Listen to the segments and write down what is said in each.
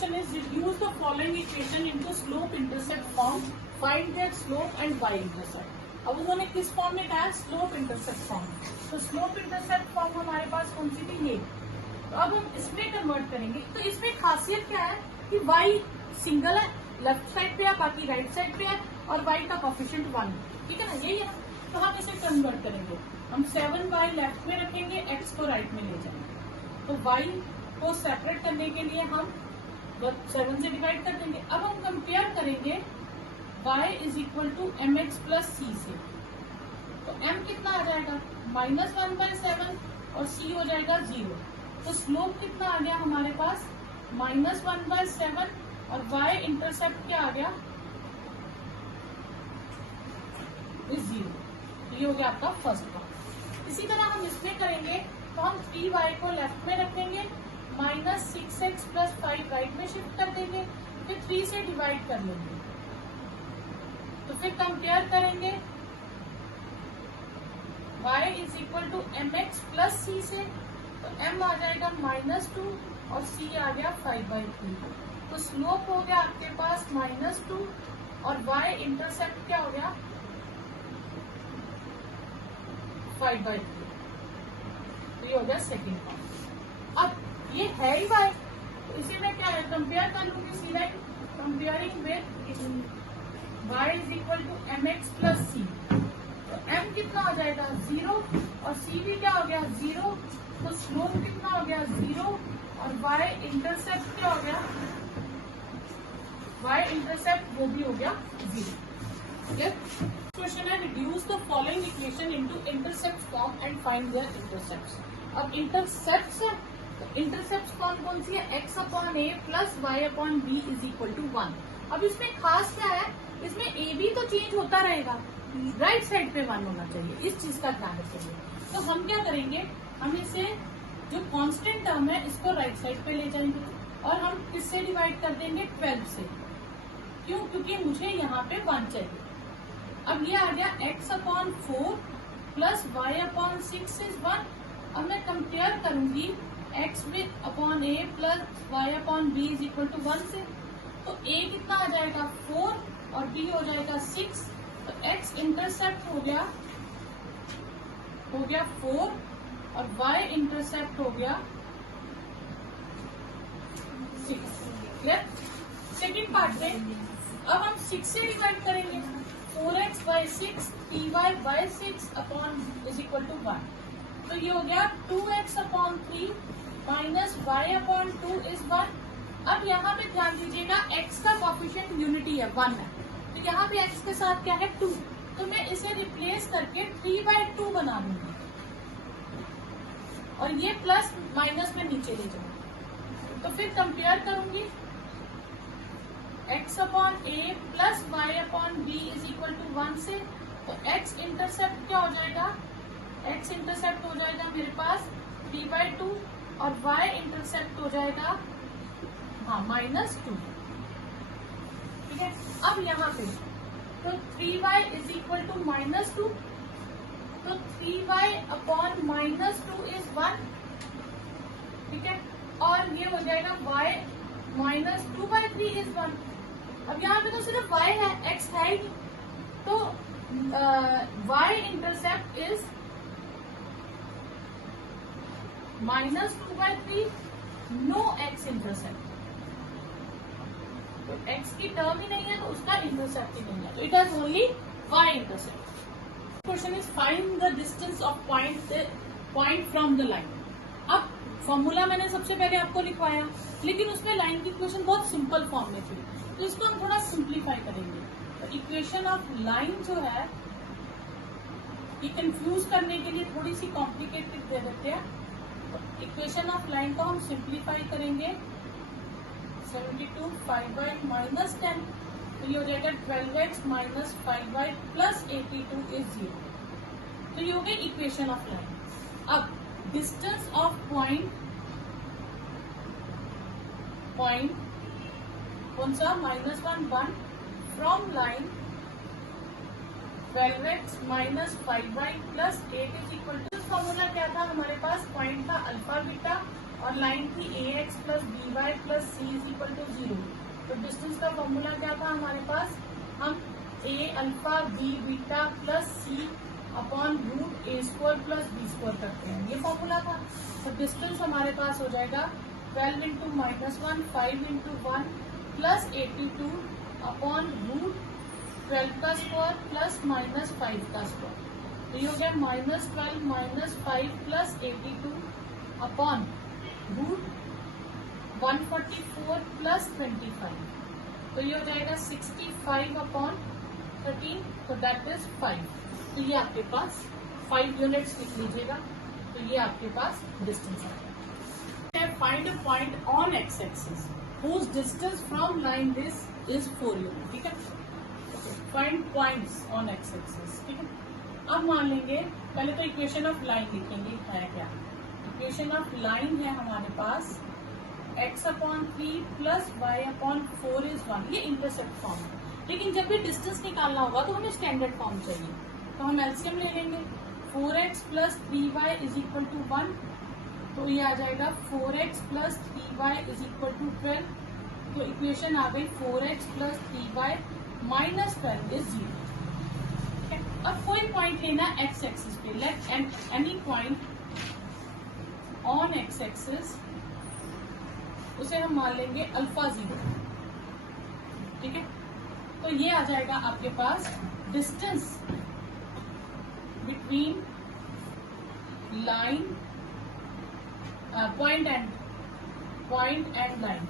question is reduce the following equation into slope intercept form, find their slope and y intercept. अब उन्होंने किस form में कहा है? Slope intercept form. तो स्लोप इंटरसेप्ट फॉर्म हमारे पास कौन सी थी? ये। तो अब हम इसमें कन्वर्ट करेंगे। तो इसमें खासियत क्या है कि y सिंगल है, लेफ्ट साइड पे है, बाकी राइट साइड पे है, और y का कोफिशिएंट 1, ठीक है ना, यही है ना। तो हम इसे कन्वर्ट करेंगे। हम 7y लेफ्ट में रखेंगे, x को राइट में ले जाएंगे। तो y को सेपरेट करने के लिए हम 7 से डिवाइड कर देंगे। अब हम कंपेयर करेंगे y is equal to mx plus c से। तो m कितना आ जाएगा? -1/7 और c हो जाएगा 0। तो स्लोप कितना आ गया हमारे पास? -1/7 और y इंटरसेप्ट क्या आ गया? इज 0। ये हो गया आपका फर्स्ट पार्ट। इसी तरह हम इसमें करेंगे तो हम 3y को लेफ्ट में रखेंगे, -6x प्लस 5 राइट में शिफ्ट कर देंगे, फिर 3 से डिवाइड कर लेंगे। तो फिर कंपेयर करेंगे y is equal to mx plus c से। तो m आ जाएगा -2 और c आ गया 5/3। तो स्लोप हो गया आपके पास -2 और y इंटरसेप्ट क्या हो गया? 5/3। तो ये हो गया सेकेंड पार्ट। अब ये है ही y, तो इसे मैं क्या है कंपेयर कर लूंगी सीधा, comparing with y is equal to mx plus c। तो m कितना हो जाएगा? 0 और c भी क्या हो गया? 0। तो स्लोप कितना हो गया? 0 और y इंटरसेप्ट क्या हो गया? y इंटरसेप्ट वो भी हो गया 0। ठीक है। क्वेश्चन है reduce the following equation into intercept form and find their intercepts. अब इंटरसेप्ट्स है, तो इंटरसेप्ट फॉर्म कौन सी है? x/a plus y/b is equal to 1। अब इसमें खास क्या है? इसमें a b तो चेंज होता रहेगा, राइट साइड पे 1 होना चाहिए, इस चीज का ध्यान रखिए। तो हम क्या करेंगे, हम इसे जो कांस्टेंट टर्म है इसको राइट साइड पे ले जाएंगे और हम किससे डिवाइड कर देंगे? 12 से। क्यों? क्योंकि मुझे यहाँ पे 1 चाहिए। अब ये आ गया x/4 प्लस y/6 इज 1। अब मैं कंपेयर करूंगी x upon a plus y/b is equal to 1 से। तो a कितना आ जाएगा? 4 और b हो जाएगा 6। तो x इंटरसेप्ट हो गया 4 और y इंटरसेप्ट हो गया 6। क्लियर? सेकेंड पार्ट में अब हम 6 से डिवाइड करेंगे। 4x/6 ty/6 upon is equal to 1। तो ये हो गया 2x/3 माइनस y/2 इज 1। अब यहाँ पे ध्यान दीजिएगा x का कोफिशिएंट यूनिटी है, 1 है। तो यहाँ पे x के साथ क्या है? 2। तो मैं इसे रिप्लेस करके 3/2 बना दूंगी और ये प्लस माइनस में नीचे ले जाऊंगी। तो फिर कंपेयर करूंगी x/a plus y/b is equal to 1 से। तो x इंटरसेप्ट क्या हो जाएगा? x इंटरसेप्ट हो जाएगा मेरे पास 3/2 और y इंटरसेप्ट हो जाएगा -2। ठीक है। अब यहाँ पे तो 3y इज इक्वल टू -2। तो 3y अपॉन -2 इज 1। ठीक है। और ये हो जाएगा y -2/3 इज 1। अब यहाँ पे तो सिर्फ y है, x है ही नहीं। तो y intercept is -2/3, no x intercept. तो x की टर्म ही नहीं है तो उसका इंटरसेप्ट ही नहीं है, तो it has only y intercept. Question is find the distance of point from the line. अब फॉर्मूला मैंने सबसे पहले आपको लिखवाया, लेकिन उसमें लाइन की इक्वेशन बहुत सिंपल फॉर्म में थी, तो इसको हम थोड़ा सिंप्लीफाई करेंगे। तो इक्वेशन ऑफ लाइन जो है ये कंफ्यूज करने के लिए थोड़ी सी कॉम्प्लिकेटेड दे देते हैं। तो इक्वेशन ऑफ लाइन को हम सिंप्लीफाई करेंगे। 72 5y माइनस 10, तो ये हो जाएगा 12x minus 5y plus 82 is 0। तो ये हो गई इक्वेशन ऑफ लाइन। अब डिस्टेंस ऑफ पॉइंट कौन सा? -1 1 from line 12x minus 5y plus 8 is equal to. Formula क्या था हमारे पास? पॉइंट था अल्फा बीटा और लाइन थी ax plus by plus C is equal to 0। तो डिस्टेंस का फॉर्मूला क्या था हमारे पास, हम a alpha b beta plus C upon root a square plus b square करते हैं, ये फॉर्मूला था। तो डिस्टेंस हमारे पास हो जाएगा 12 into -1 5 into 1 plus 82 upon root 12 का स्क्वायर प्लस -5 का स्क्वायर। तो ये हो गया -12 -5 प्लस 82 अपॉन रूट 144 प्लस 25। तो ये हो जाएगा 65 अपॉन 13, तो दैट इज 5। तो ये आपके पास 5 यूनिट्स लिख लीजिएगा। तो ये आपके पास डिस्टेंस है। Find a point on x axis whose distance from line this is 4 units, ठीक है। Find points on x axis, ठीक है। अब मान लेंगे, पहले तो इक्वेशन ऑफ लाइन लिखेंगे है क्या। इक्वेशन ऑफ लाइन है हमारे पास x upon 3 plus Y upon 4 is 1, ये इंटरसेप्ट फॉर्म है। लेकिन जब भी डिस्टेंस निकालना होगा तो हमें स्टैंडर्ड फॉर्म चाहिए, तो हम एलसीएम ले लेंगे। 4x plus 3y is equal to 1, तो ये आ जाएगा 4x plus 3y is equal to 12। तो इक्वेशन आ गई 4x plus 3y minus 12 is 0। अब कोई पॉइंट लेना एक्स एक्सिस पे, let any point on x axis, उसे हम मान लेंगे अल्फा 0, ठीक है। तो ये आ जाएगा आपके पास distance between line point and line,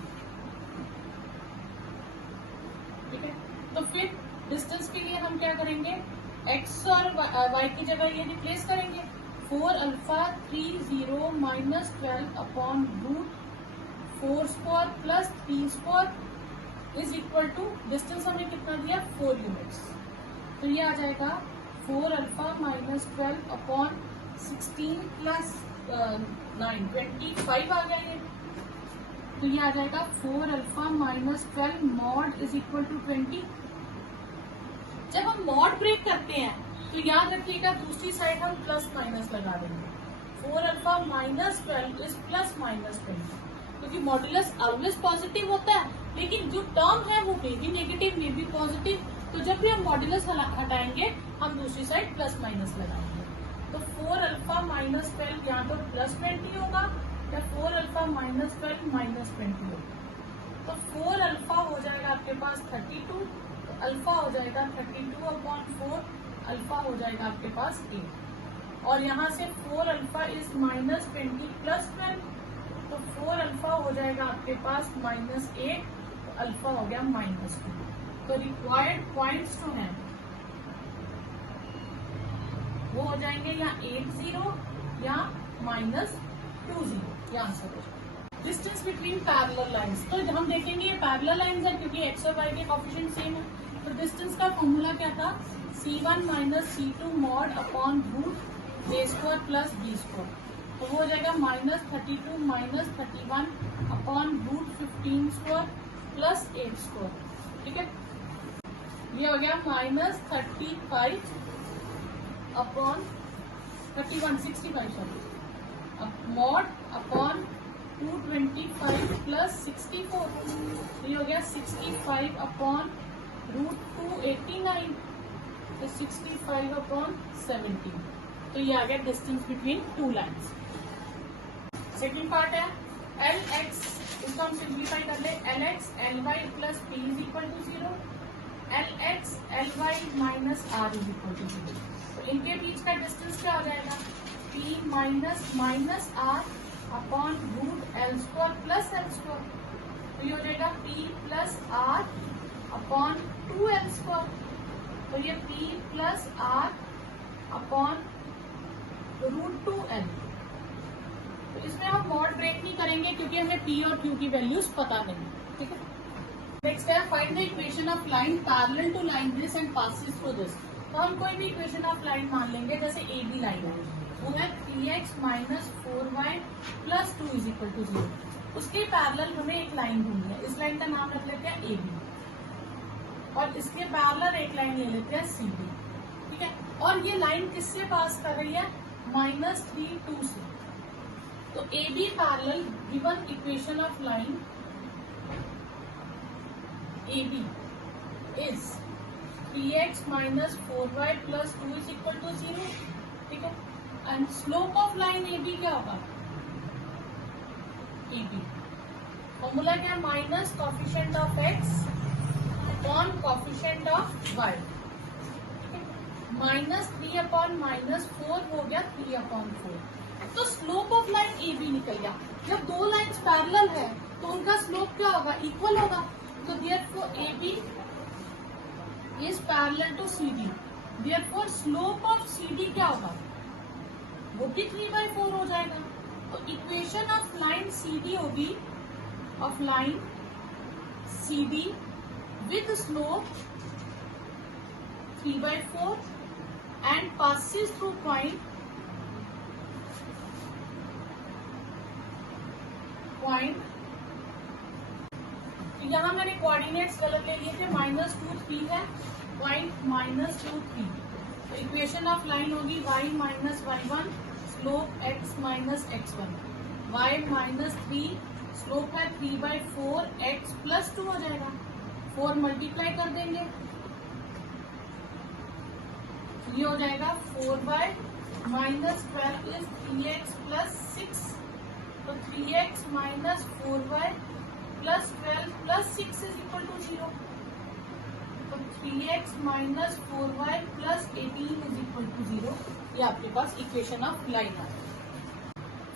ठीक है। तो फिर डिस्टेंस के लिए हम क्या करेंगे, x और y की जगह ये रिप्लेस करेंगे। 4 alpha 3 0 minus 12 upon root 4 square plus 3 square is equal to distance हमने कितना दिया 4 यूनिट्स। तो ये आ जाएगा 4 अल्फा माइनस 12 अपॉन 16 प्लस 9 25 आ गया ये। तो ये आ जाएगा 4 alpha minus 12 mod is equal to 20। जब हम मॉड ब्रेक करते हैं तो याद रखिएगा दूसरी साइड हम प्लस माइनस लगा देंगे। 4 alpha minus 12 is plus minus 20, क्योंकि मॉड्यूलस ऑलवेज पॉजिटिव होता है, लेकिन जो टर्म है वो मे भी नेगेटिव मे भी पॉजिटिव। तो जब भी हम मॉड्यूलस हटाएंगे हम दूसरी साइड प्लस माइनस लगाएंगे। तो 4 अल्फा माइनस 12 यहाँ तो प्लस 20 होगा या 4 अल्फा माइनस 12 माइनस 20 होगा। तो 4 अल्फा हो जाएगा आपके पास 32, तो अल्फा हो जाएगा 32 अपॉन 4, अल्फा हो जाएगा आपके पास 8। और यहाँ से 4 अल्फा इज माइनस 20 प्लस 12, तो 4 अल्फा हो जाएगा आपके पास माइनस 8, तो अल्फा हो गया माइनस 2। तो रिक्वायर्ड पॉइंट्स जो हैं वो हो जाएंगे या 80 या माइनस 20, ये आंसर हो जाएगा। डिस्टेंस बिटवीन पैरेलल लाइंस, तो हम देखेंगे ये पैरेलल लाइंस है क्योंकि एक्स और वाई के कोएफिशिएंट सेम है। तो डिस्टेंस का फॉर्मूला क्या था, C1 minus C2 mod upon root a square plus b square. तो वो हो जाएगा minus 32 minus 31 upon root 15 square plus 8 square, ठीक है। ये हो गया minus 35 upon 31 65 sorry mod upon 225 plus 64। ये हो गया 65 अपॉन रूट 289, तो 65 अपॉन 17। तो ये आ गया distance between two lines. Second part है LX, इसको हम सिंप्लीफाई कर ले। LX LY plus P is equal to 0, LX LY minus R is equal to 0। तो इनके बीच का डिस्टेंस क्या हो जाएगा, P minus minus R upon root L square plus L square. तो ये हो जाएगा P plus R upon 2L square. तो ये P plus R upon root 2L। तो इसमें हम मॉड ब्रेक नहीं करेंगे क्योंकि हमें P और Q की वैल्यूज पता नहीं, ठीक है। नेक्स्ट है find the equation of line parallel to line this and passes through this. तो हम कोई भी इक्वेशन ऑफ लाइन मान लेंगे, जैसे AB लाइन है, वो है 3x minus 4y plus 2 is equal to 0। उसके पैरेलल हमें एक लाइन ढूंढनी है। इस लाइन का नाम रख लेते हैं AB और इसके पैरेलल एक लाइन ले लेते हैं CD, ठीक है। और ये लाइन किससे पास कर रही है, -3 2 से। तो A B parallel given equation of line A B is 3x minus 4y plus 2 is equal to 0. ठीक है. And slope of line A B क्या होगा? ए बी फॉर्मूला क्या? Minus coefficient of x upon coefficient of y. Minus 3 upon minus 4 हो गया 3 upon 4. तो slope of line A B निकल गया. जब दो लाइन्स पैरेलल है तो उनका स्लोप क्या होगा? इक्वल होगा. तो therefore A B is parallel to C D. Therefore slope of C D क्या होगा? वो भी 3/4 हो जाएगा. तो equation of line C D होगी of line C D with slope 3/4 and passes through point यहाँ मैंने कोऑर्डिनेट्स गलत ले लिए थे. -2 3 है. पॉइंट -2 3. तो इक्वेशन ऑफ लाइन होगी y minus y1 slope x minus x1. y minus 3 slope है 3/4 x प्लस 2 हो जाएगा. 4 मल्टीप्लाई कर देंगे. ये हो जाएगा 4y minus 12 is 3x plus 6. तो 3x minus 4y plus 12 plus 6 is equal to 0. तो 3x minus 4y plus 18 is equal to 0. ये आपके पास इक्वेशन ऑफ लाइन है.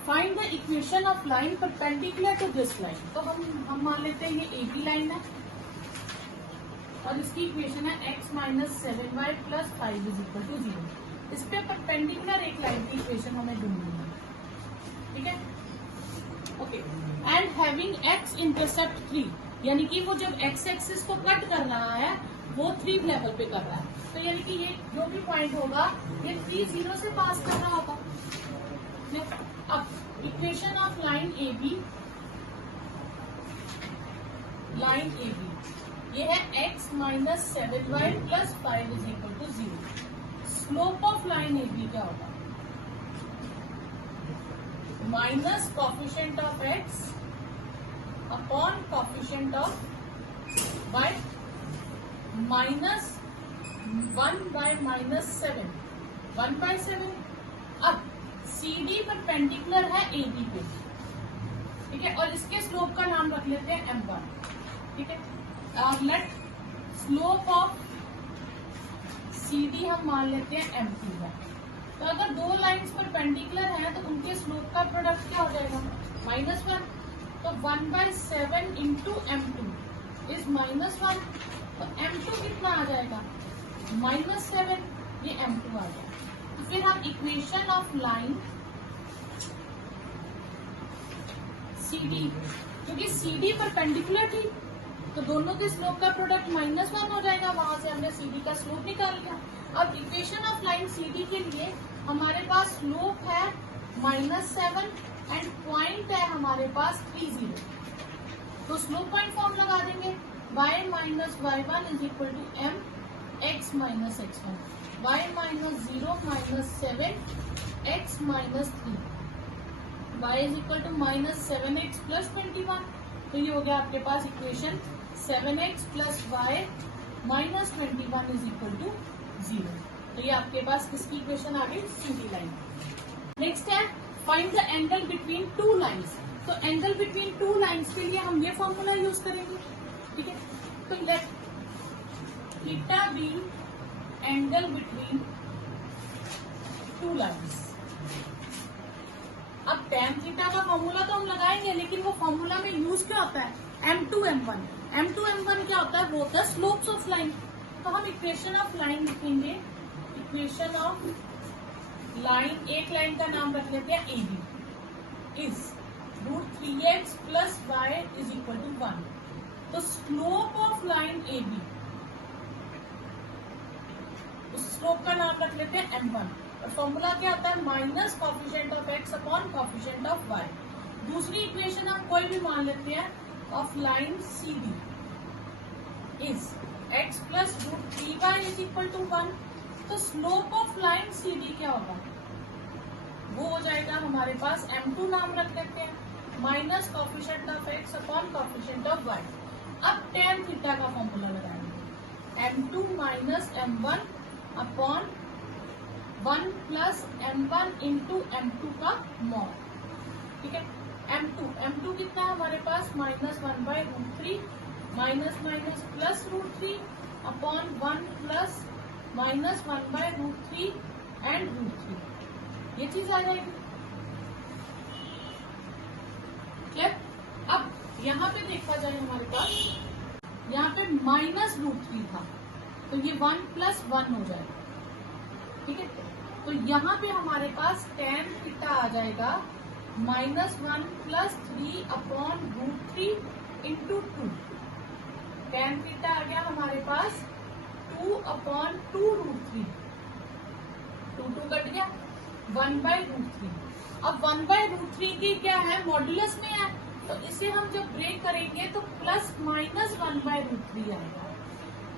Find the equation of line perpendicular to this line. तो हम मान लेते हैं ये ए बी लाइन है और इसकी इक्वेशन है x minus 7y plus 5 is equal to 0. इस पे परपेंडिकुलर एक लाइन की इक्वेशन हमें ढूंढनी है. ठीक है. Okay. And having x intercept 3, यानी कि वो जब x एक्सिस को कट कर रहा है वो 3 लेवल पे कर रहा है. तो यानी कि ये जो भी पॉइंट होगा ये 3 0 से पास कर रहा होगा. अब equation of line A B ये है x minus 7y plus 5 is equal to 0. Slope of line A B क्या होगा? Minus coefficient of x upon coefficient of y minus 1 by minus 7 1/7. अब सी डी परपेंडिकुलर है A B पे. ठीक है. और इसके स्लोप का नाम रख लेते हैं m1. ठीक है. और let slope of C D हम मान लेते हैं m2 है. तो अगर दो लाइंस परपेंडिकुलर हैं तो उनके स्लोप का प्रोडक्ट क्या हो जाएगा? -1. तो 1/7 इंटू m2 इज -1. तो m2 कितना आ जाएगा? -7. ये m2 आ जाएगा. तो फिर हम equation of line C D, क्योंकि सी डी परपेंडिकुलर थी तो दोनों के स्लोप का प्रोडक्ट -1 हो जाएगा. वहां से हमने सी डी का स्लोप निकाल लिया. अब equation of line C D के लिए हमारे पास स्लोप है -7 एंड पॉइंट है हमारे पास 3 0. तो स्लोप पॉइंट फॉर्म लगा देंगे. y minus y1 is equal to m x minus x1. y minus 0 minus 7 x minus 3. y is equal to minus 7x plus 21. तो ये हो गया आपके पास equation 7x plus y minus 21 is equal to 0. तो ये आपके पास किसकी इक्वेशन आ गई? C D line. नेक्स्ट है find the angle between two lines. तो एंगल बिटवीन टू लाइंस के लिए हम ये फॉर्मूला यूज करेंगे. ठीक है. तो let theta be angle between two lines. अब tan थीटा का फॉर्मूला तो हम लगाएंगे लेकिन वो फॉर्मूला में यूज क्या होता है? m2 m1. m2 m1 क्या होता है? वो होता है स्लोप्स ऑफ लाइन. तो हम इक्वेशन ऑफ लाइन लिखेंगे. इक्वेशन ऑफ लाइन, एक लाइन का नाम रख लेते हैं A B is √3x plus y is equal to 1. तो slope of line A B, उस स्लोप का नाम रख लेते हैं m1. और फॉर्मूला क्या आता है? Minus coefficient of x upon coefficient of y. दूसरी इक्वेशन हम कोई भी मान लेते हैं of line C D is x plus √3y is equal to 1. तो slope of line C D क्या होगा? वो हो जाएगा हमारे पास m2 नाम रख देते हैं, minus coefficient of x upon coefficient of y। अब tan थीटा का फॉर्मूला लगाएंगे, m2 minus m1 upon 1 plus m1 into m2 का मॉड। ठीक है, m2 कितना है हमारे पास, -1/√3 minus minus plus √3 upon 1 plus -1/√3 and √3, ये चीज आ जाएगी। क्लियर। अब यहाँ पे देखा जाए हमारे पास यहाँ पे -√3 था, तो ये 1 + 1 हो जाएगा। ठीक है, तो यहाँ पे हमारे पास tan थीटा आ जाएगा -1 + 3 अपॉन √3 इंटू 2। tan थीटा आ गया हमारे पास 2 अपॉन 2√3, 2 कट गया, 1/√3। अब 1/√3 की क्या है, मॉड्यूलस में है, तो इसे हम जब ब्रेक करेंगे तो +-1/√3 आएगा।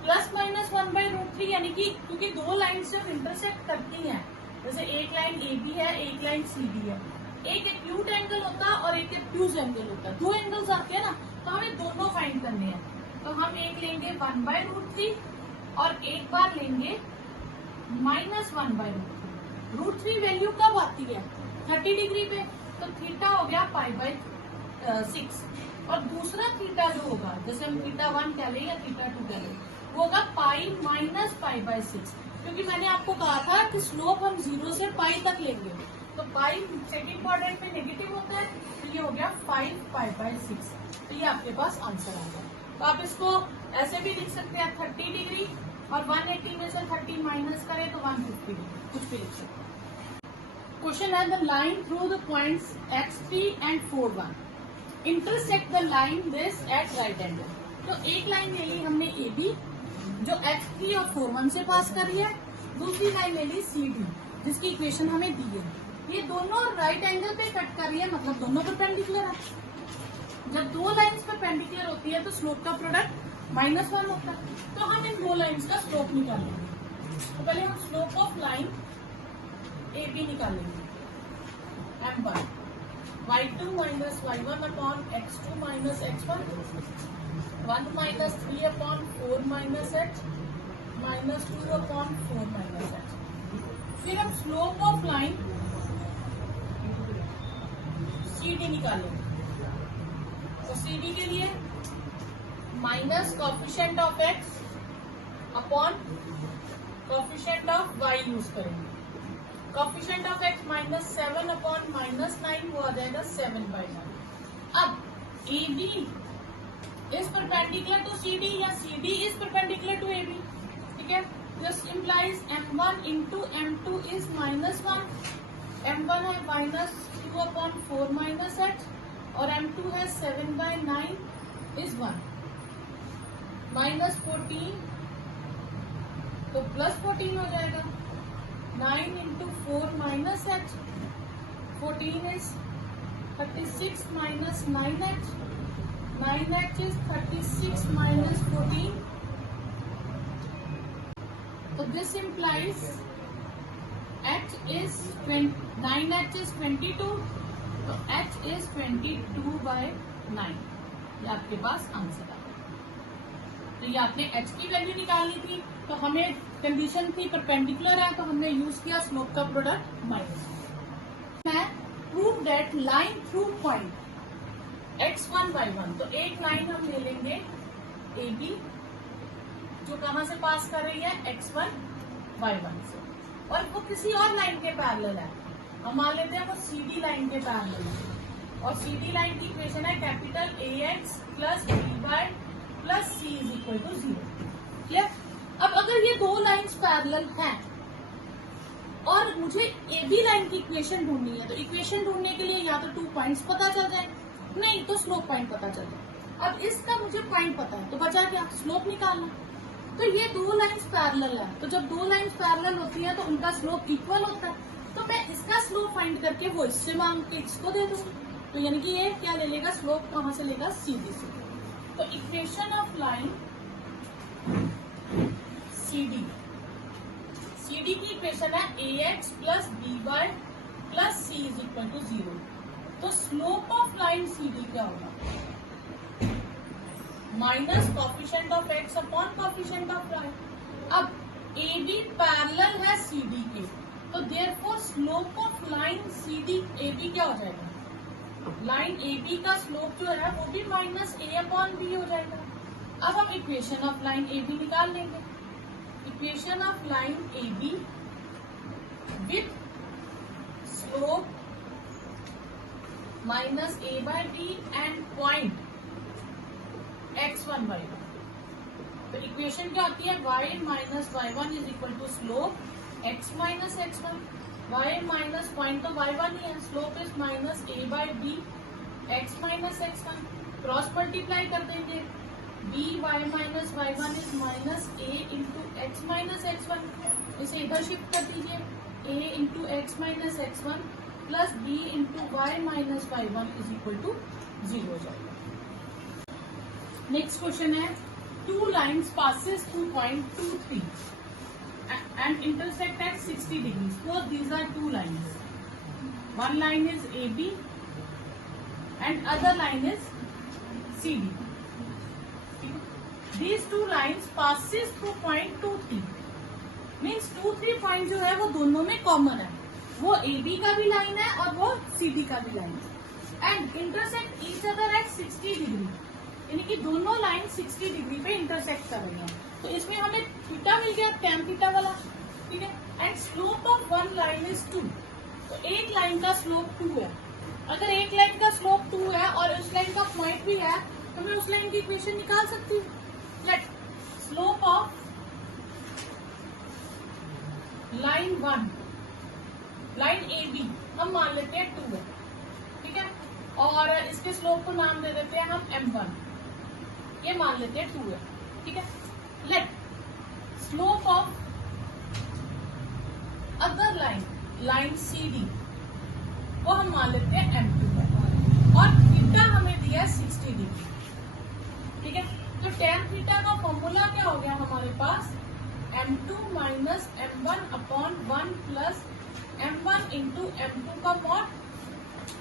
+-1/√3 यानी कि क्योंकि दो लाइन जब इंटरसेक्ट करती हैं, जैसे एक लाइन AB है, एक लाइन CD है, एक एक्यूट एंगल होता है और एक एक्यूज एंगल होता है, दो एंगल्स आते हैं ना, तो हमें दोनों फाइंड करने हैं। तो हम एक लेंगे 1/√3 और एक बार लेंगे -1/√3। √3 वैल्यू कब आती है, 30 डिग्री पे, तो थीटा हो गया π/6। और दूसरा थीटा जो होगा, जैसे हम θ1 कह लें या θ2 कह लें, वो होगा π-π/6, क्योंकि मैंने आपको कहा था कि स्लोप हम 0 से π तक लेंगे, तो पाई सेकंड क्वाड्रेंट में नेगेटिव होता है, तो ये हो गया 5π/6। तो ये आपके पास आंसर आ गया। तो आप इसको ऐसे भी लिख सकते हैं 30 डिग्री और 180 में से 30 माइनस करें तो 150 डिग्री, कुछ भी लिख सकते हैं। क्वेश्चन है the line through the points x3 and 4, 1 intersect the line this eight right angle. तो एक लाइन ले ली हमने AB जो x3 और 4, 1 से पास कर रही है, दूसरी लाइन ले ली CD जिसकी इक्वेशन हमें दी है। ये दोनों राइट एंगल पे कट कर रही है, मतलब दोनों परपेंडिकुलर है। जब दो लाइंस परपेंडिकुलर होती है तो स्लोप का प्रोडक्ट -1 होता है। तो हम इन दो लाइंस का स्लोप निकालेंगे। तो पहले हम स्लोप ऑफ लाइन AB निकालेंगे, m1 y2 minus y1 upon x2 minus x1, 1 minus 3 upon 4 minus h minus 2 upon 4 minus h। फिर हम स्लोप ऑफ लाइन CD निकालेंगे। तो CD के लिए minus coefficient of x upon coefficient of y use करेंगे। Coefficient of x -7 upon -9 वो आ जाएगा 7/9। अब AB is perpendicular to CD या CD is perpendicular to AB। ठीक है, this implies m1 into m2 is -1, m1 है -2 अपॉन 4 माइनस h और m2 है 7/9 इज 1, -14 तो +14 हो जाएगा, 9 into 4 minus h, 14 is 36 minus 9h, 9h is 36 minus 14। तो this implies h is 9h is 22, तो h is 22/9। ये आपके पास आंसर आ गया। तो ये आपने h की वैल्यू निकालनी थी, तो हमें कंडीशन थी परपेंडिकुलर है, तो हमने यूज किया स्लोप का प्रोडक्ट माइनस। मैं prove that line through point x1 y1, तो एक लाइन हम ले लेंगे AB जो कहां से पास कर रही है, x1 y1 से, और वो किसी और लाइन के पैरेलल है। हम मान लेते हैं वो CD लाइन के पैरेलल है, और CD लाइन की इक्वेशन है capital AX plus BY plus C is equal to 0। Clear. अब अगर ये दो लाइंस पैरेलल हैं और मुझे AB लाइन की इक्वेशन ढूंढनी है, तो इक्वेशन ढूंढने के लिए या तो 2 पॉइंट्स पता चल जाए, नहीं तो स्लोप पॉइंट पता चल जाए। अब इसका मुझे पॉइंट पता है, तो बचा क्या, स्लोप निकालना। तो ये दो लाइंस पैरेलल है, तो जब दो लाइंस पैरेलल होती है तो उनका स्लोप इक्वल होता है, तो मैं इसका स्लोप फाइंड करके वो इससे मांग के इसको दे दूंगी। तो यानी कि ये क्या ले लेगा, स्लोप कहां से लेगा, CD से। तो इक्वेशन ऑफ लाइन CD की इक्वेशन है AX plus BY plus C is equal to 0। तो slope of line C D क्या होगा? Minus coefficient of X upon coefficient of line. अब ए बी पैरेलल है सी डी के, तो therefore slope of line C D A B क्या हो जाएगा? लाइन ए बी का स्लोप जो है वो भी माइनस ए अपॉन बी हो जाएगा। अब हम equation of line A B निकाल लेंगे। Equation of line A B with slope minus A by B and point x1 y1। तो इक्वेशन क्या आती है? y minus y1 is equal to slope x minus x1। y minus point तो y1 ही है, slope is minus a by b x minus x1। Cross multiply कर देंगे, b y minus y1 is minus a into x minus x1। इसे इधर shift कर दीजिए, a into x minus x1 plus b into y minus y1 is equal to 0 हो जाएगा। Next question है, two lines passes through point 2, 3 and intersect at 60 degrees. Suppose these are two lines. One line is AB and other line is CD. These two lines passes through point 2, 3. Means 2, 3 point जो है वो दोनों में common है, वो AB का भी line है और वो CD का भी लाइन है। And intersect each other at 60 degree, यानी कि दोनों लाइन 60 डिग्री पे इंटरसेक्ट कर रही हैं। तो इसमें हमें थीटा मिल गया, tan थीटा वाला, ठीक है। And slope of one line is 2, तो एक लाइन का स्लोप 2 है। अगर एक लाइन का स्लोप 2 है और उस लाइन का पॉइंट भी है, तो मैं उस लाइन की इक्वेशन निकाल सकती हूँ। Let slope of line 1, line A B हम मान लेते हैं 2 है, ठीक है, और इसके स्लोप को नाम दे देते हैं हम m1, ये मान लेते हैं 2 है, ठीक है। Let slope of other line, line C D, वो हम मान लेते हैं m2 है, और थीटा हमें दिया है 60 डिग्री, ठीक है। तो tan थीटा का फॉर्मूला क्या हो गया हमारे पास? m2 minus m1 upon 1 plus m1 into m2 का मॉड,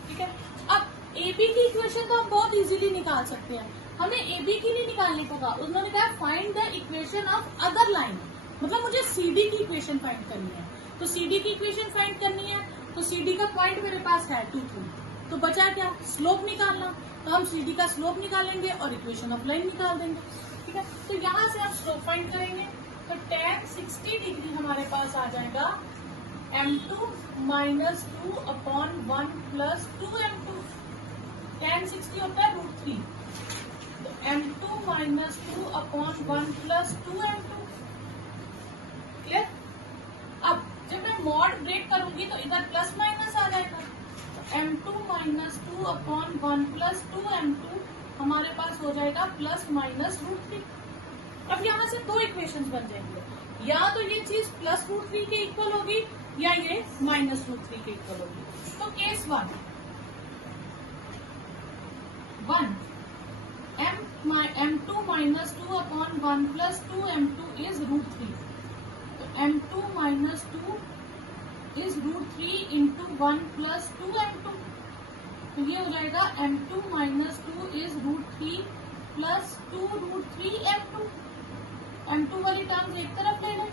ठीक है। अब AB की इक्वेशन तो हम बहुत इजीली निकाल सकते हैं, हमें AB के लिए निकालने को कहा। उन्होंने कहा find the equation of other line, मतलब मुझे CD की इक्वेशन फाइंड करनी है। तो CD की इक्वेशन फाइंड करनी है, तो CD का पॉइंट मेरे पास है 2, 3, तो बचा क्या? स्लोप निकालना। तो हम CD का स्लोप निकालेंगे और इक्वेशन ऑफ लाइन निकाल देंगे, ठीक है। तो यहाँ से हम स्लोप फाइंड करेंगे, तो tan 60 डिग्री हमारे पास आ जाएगा m2 minus 2 upon 1 plus 2m2। tan 60 होता है √3, तो m2 minus 2 upon 1 plus 2m2। Clear? अब जब मैं मॉड ब्रेक करूंगी तो इधर प्लस माइनस आ जाएगा, तो m2 minus 2 upon 1 plus 2m2 हमारे पास हो जाएगा प्लस माइनस √3। अब यहाँ से दो इक्वेशंस बन जाएंगे, या तो ये चीज प्लस √3 के इक्वल होगी या ये माइनस √3 के इक्वल होगी। तो case 1 m2 minus 2 upon 1 plus 2m2 is √3, तो m2 minus 2 is √3 into 1 plus 2m2, तो ये हो जाएगा m2 minus 2 is √3 plus 2√3m2। m2 वाली टर्म्स एक तरफ ले लें,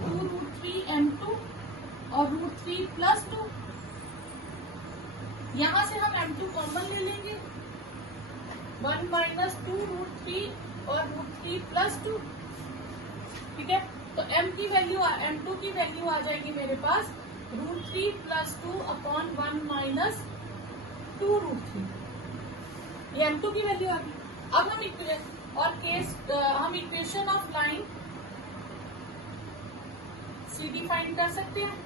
2√3m2 और √3 प्लस 2। यहां से हम m2 कॉमन ले लेंगे, 1 माइनस 2√3 और √3 प्लस 2, ठीक है। तो m2 की वैल्यू आ जाएगी मेरे पास √3 प्लस 2 अपॉन 1 माइनस 2√3, ये m2 की वैल्यू आ गई। अब हम equation of line CD find कर सकते हैं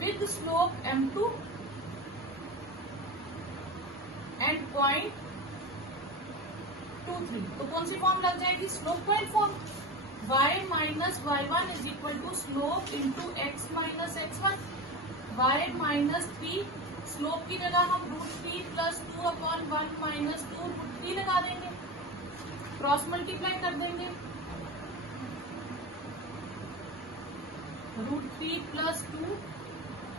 with slope m2 and point 2, 3। तो कौन सी फॉर्म लग जाएगी? Slope point form. y minus y1 is equal to slope into x minus x1, y minus 3, slope की जगह हम √3 प्लस 2 अपॉन 1 माइनस 2√3 लगा देंगे, क्रॉस मल्टीप्लाई कर देंगे, √3 plus 2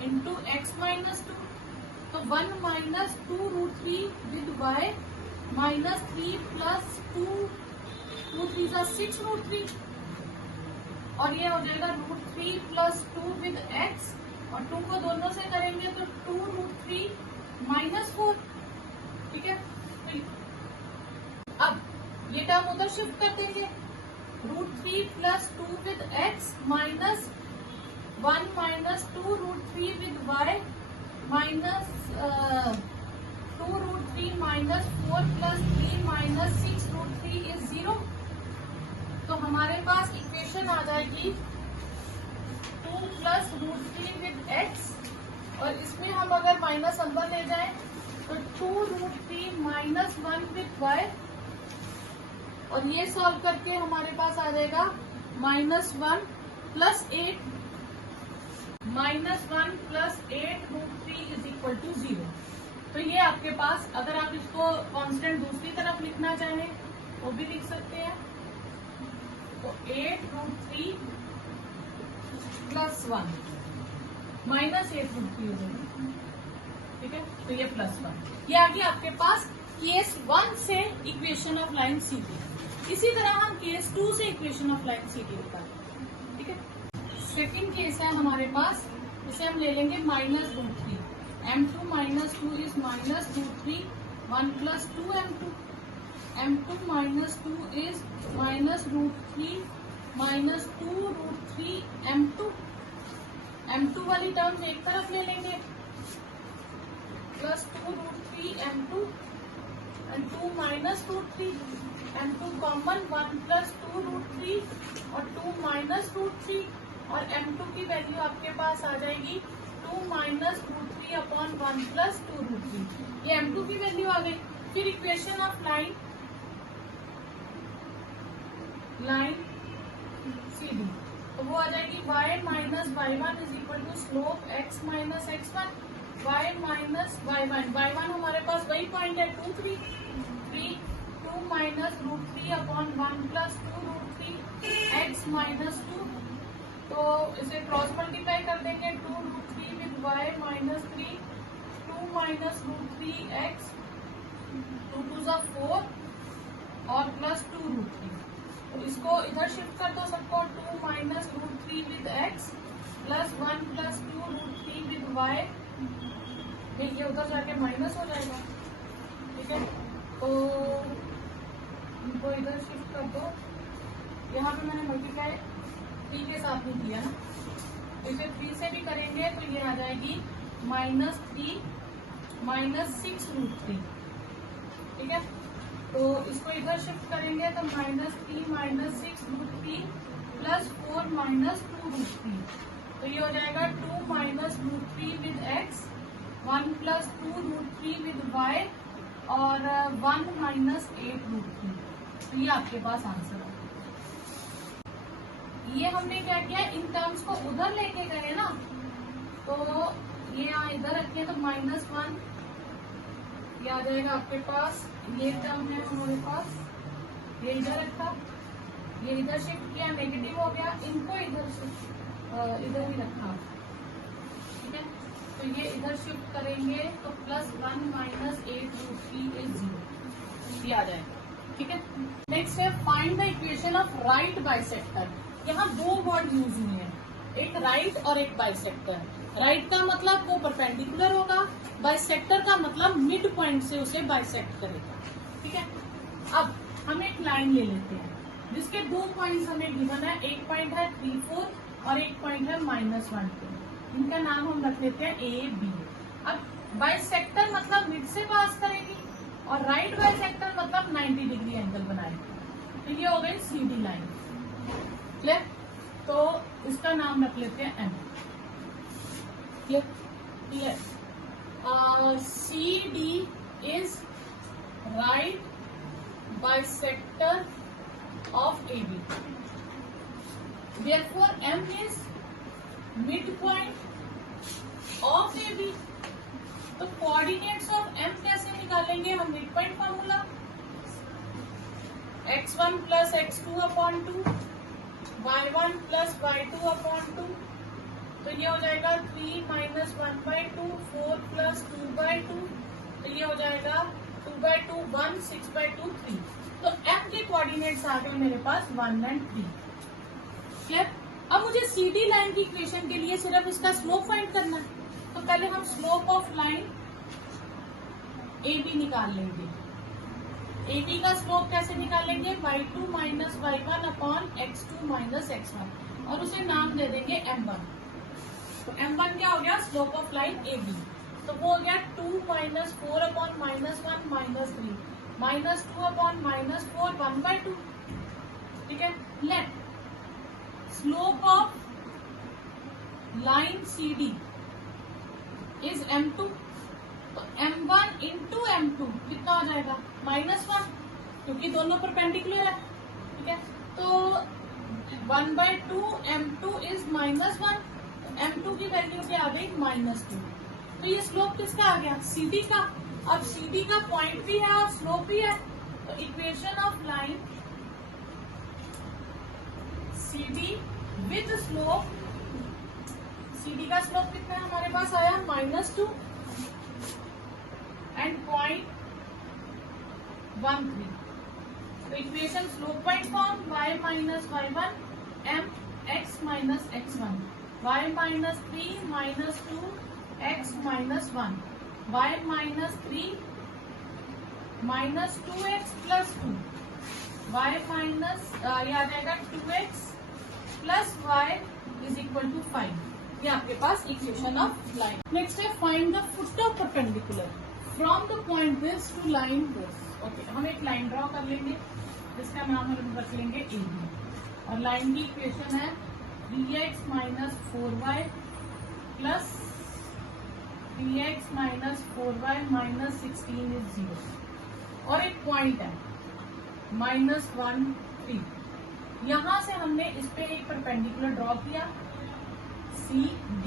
into X minus two, तो 1 minus 2√3 with Y minus 3 plus 2 3 का 6√3, और ये हो जाएगा √3 प्लस 2 विद एक्स, और 2 को दोनों से करेंगे तो 2√3 माइनस 4, ठीक है। अब ये टर्म उधर शिफ्ट कर देंगे, √3 plus 2 with X minus 1 minus 2√3 with Y minus 2√3 minus 4 plus 3 minus 6√3 is 0। तो हमारे पास इक्वेशन आ जाएगी 2 प्लस √3 विद एक्स, और इसमें हम अगर माइनस अंदर ले जाएं तो 2√3 माइनस 1 विद वाई, और ये सॉल्व करके हमारे पास आ जाएगा -1 प्लस 8 √3 इज इक्वल टू 0। तो ये आपके पास, अगर आप इसको कांस्टेंट दूसरी तरफ लिखना चाहें वो भी लिख सकते हैं, तो 8√3 प्लस 1 माइनस 8√3 हो जाएगा, ठीक है। तो ये +1, ये आ गया आपके पास केस 1 से equation of line C T. इसी तरह हम केस 2 से equation of line C T निकालेंगे, ठीक है। सेकेंड केस है हमारे पास, इसे हम ले लेंगे -√3, m2 minus 2 is -√3 1 plus 2 m2, m2 minus 2 is -√3 minus 2√3 m2, m2 वाली टर्म्स एक तरफ ले लेंगे, plus 2√3 m2 and 2 minus √3, m2 common 1 plus 2√3 और 2 माइनस √3, और m2 की वैल्यू आपके पास आ जाएगी 2 माइनस √3 अपॉन 1 प्लस 2√3, ये m2 की वैल्यू आ गई। फिर equation of line C D, तो वो आ जाएगी y minus y1 is equal to slope x minus x1, y minus y1 हमारे पास वही पॉइंट है 2 3 2 minus √3 upon 1 plus 2√3 x minus 2, तो इसे क्रॉस मल्टीप्लाई कर देंगे 2√3 with y minus 3, 2 minus √3 x, 2 2 जा 4 और प्लस 2√3, तो इसको इधर शिफ्ट कर दो सबको, 2 minus √3 with x plus 1 plus 2√3 with y, ये उधर जाके माइनस हो जाएगा, ठीक है। तो इनको इधर शिफ्ट कर दो, यहाँ पे मैंने मल्टीप्लाई 3 के साथ नहीं किया ना, इसे 3 से भी करेंगे तो ये आ जाएगी -3 माइनस 6√3, ठीक है। तो इसको इधर शिफ्ट करेंगे तो -3 माइनस 6√3 प्लस 4 माइनस 2√3, तो ये हो जाएगा 2 minus √3 with x, 1 plus 2√3 with y, और 1 माइनस 8√3, तो ये आपके पास आंसर है। ये हमने क्या किया, इन टर्म्स को उधर लेके गए ना, तो ये यहाँ इधर रखिए तो -1, ये आ जाएगा आपके पास, ये टर्म है हमारे पास, ये इधर रखा, ये इधर शिफ्ट किया, नेगेटिव हो गया, इनको इधर ही रखा, ठीक है। तो ये इधर शिफ्ट करेंगे तो +1 माइनस 8√3 इज 0, ये आ जाएगा, ठीक है। नेक्स्ट है find the equation of right bisector. यहाँ दो वर्ड यूज हुए हैं, एक राइट और एक बाइसेक्टर। राइट का मतलब वो परपेंडिकुलर होगा, बाइसेक्टर का मतलब मिड पॉइंट से उसे बाइसेक्ट करेगा, ठीक है। अब हम एक लाइन ले लेते हैं जिसके 2 पॉइंट्स हमें गिवन है, एक पॉइंट है 3 4 और एक पॉइंट है -1 2, इनका नाम हम रख लेते हैं ए बी। अब बाइसेक्टर मतलब मिड से पास करेगी और राइट बाइसेक्टर मतलब 90 डिग्री एंगल बनाएगी, तो ये हो गई सीडी लाइन, क्लियर। तो इसका नाम रख लेते हैं M, clear. C D is right bisector of A B, therefore M is midpoint of AB। तो कोऑर्डिनेट्स ऑफ M कैसे निकालेंगे हम, mid point formula, x1 plus x2 upon 2, y1 plus y2 upon 2, तो ये हो जाएगा 3 माइनस 1/2, 4 प्लस 2/2, तो ये हो जाएगा 2/2, 1, 6/2, 3। तो m के कोऑर्डिनेट्स आ गए मेरे पास 1 और 3। क्लियर? अब मुझे CD लाइन की इक्वेशन के लिए सिर्फ इसका स्लोप फाइंड करना है। तो पहले हम स्लोप ऑफ लाइन AB निकाल लेंगे। AB का स्लोप कैसे निकालेंगे? y2 minus y1 upon x2 minus x1, और उसे नाम दे देंगे m1। तो m1 क्या हो गया? Slope of line AB। तो वो हो गया 2 minus 4 upon minus 1 minus 3 minus 2 upon minus 4, 1/2। ठीक है। Let slope of line CD is m2। तो m1 इंटू m2 कितना हो जाएगा? -1, क्योंकि दोनों परपेंडिकुलर है। ठीक है। तो 1/2 m2 इज -1, m2 की वैल्यू क्या आ गई? -2। तो ये स्लोप किसका आ गया? CD का। अब CD का पॉइंट भी है और स्लोप भी है, तो equation of line CD with slope, CD का स्लोप कितना हमारे पास आया? -2 एंड 0.13। तो equation slope point form y minus y1 m x minus x1, y minus 3 minus 2 x minus 1, y minus 3 minus 2x plus 2, y minus ये आ जाएगा 2x plus y is equal to 5। ये आपके पास इक्वेशन ऑफ लाइन। नेक्स्ट है find the foot of perpendicular from the point this to line this. Okay, हम एक line draw कर लेंगे जिसका नाम हम रख लेंगे AB, और लाइन की इक्वेशन है 3x minus 4y plus 3x minus 4y minus 16 is 0, और एक पॉइंट है -1, 3। यहां से हमने इस पे एक परपेंडिकुलर ड्रॉ किया CD।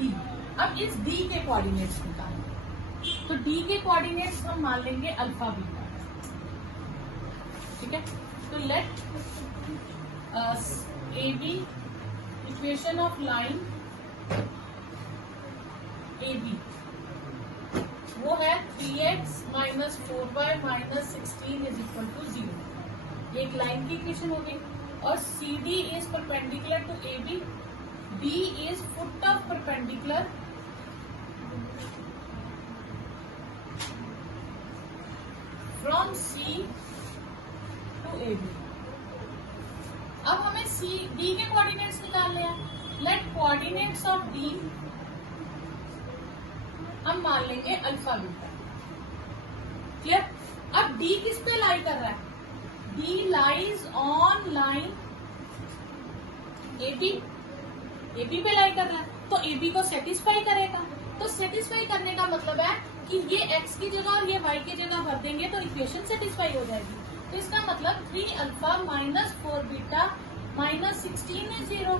अब इस D के कोऑर्डिनेट्स निकालें। तो D के कोऑर्डिनेट्स हम मान लेंगे अल्फा बीटा। ठीक है। तो let AB equation of line AB वो है 3x minus 4y minus 16 is equal to 0। एक लाइन की इक्वेशन हो गई। और CD is perpendicular to AB, D is foot of perpendicular from C to AB। अब हमें D के कोऑर्डिनेट्स निकालने हैं। लेट कोऑर्डिनेट्स ऑफ D हम मान लेंगे अल्फा बीटा। क्लियर? अब D किस पे लाई कर रहा है? D lies on line AB। AB पे लाई कर रहा है, तो AB को सेटिस्फाई करेगा। तो सेटिस्फाई करने का मतलब है कि ये x की जगह और ये y की जगह भर देंगे तो इक्वेशन सेटिस्फाई हो जाएगी। तो इसका मतलब 3 alpha minus 4 beta minus 16 is 0।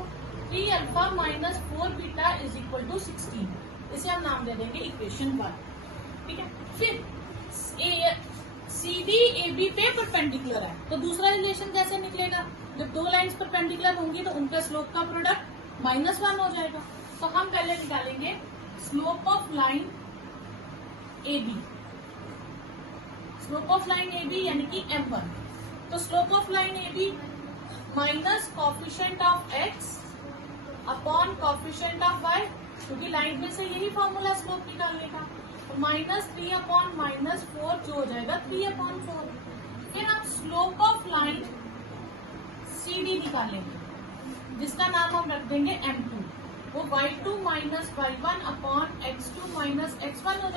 3 alpha minus 4 beta is equal to 16। इसे हम नाम दे देंगे इक्वेशन 1। ठीक है। फिर CD AB पे परपेंडिकुलर है, तो दूसरा रिलेशन कैसे निकलेगा? जब दो लाइंस परपेंडिकुलर होंगी तो उनका स्लोप का प्रोडक्ट -1 हो जाएगा। तो हम पहले निकालेंगे slope of line AB। Slope of line AB यानी कि m1। तो slope of line AB minus coefficient of x upon coefficient of y, क्योंकि लाइन में से यही फॉर्मूला स्लोप निकालने का। तो -3 अपॉन -4 जो हो जाएगा 3/4। फिर हम स्लोप ऑफ लाइन CD निकालेंगे जिसका नाम हम रख देंगे m2। वो y2 minus y1 upon x2 minus x1 हो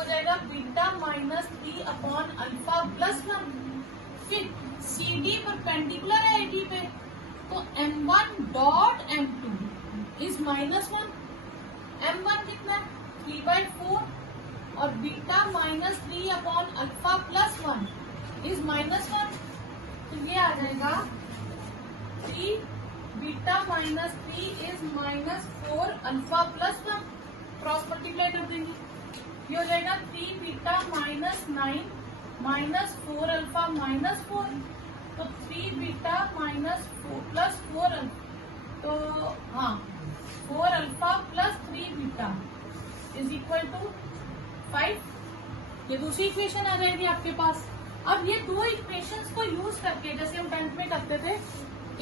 जाएगा beta minus 3 upon alpha plus 1। फिर CD परपेंडिकुलर है AB पे, तो m1 dot m2 is -1। m1 कितना है? 3/4, और beta minus 3 upon alpha plus 1 is -1। तो ये आ जाएगा 3 beta minus 3 is -4 alpha plus 1। Cross multiply कर देंगे, ये हो जाएगा 3 beta minus 9 minus 4 alpha minus 4। तो 3 बीटा माइनस 4 प्लस 4 अल्फा, तो हाँ 4 alpha plus 3 beta is equal to 5। ये दूसरी इक्वेशन आ जाएगी आपके पास। अब ये दो इक्वेशंस को यूज करके, जैसे हम 10th में करते थे,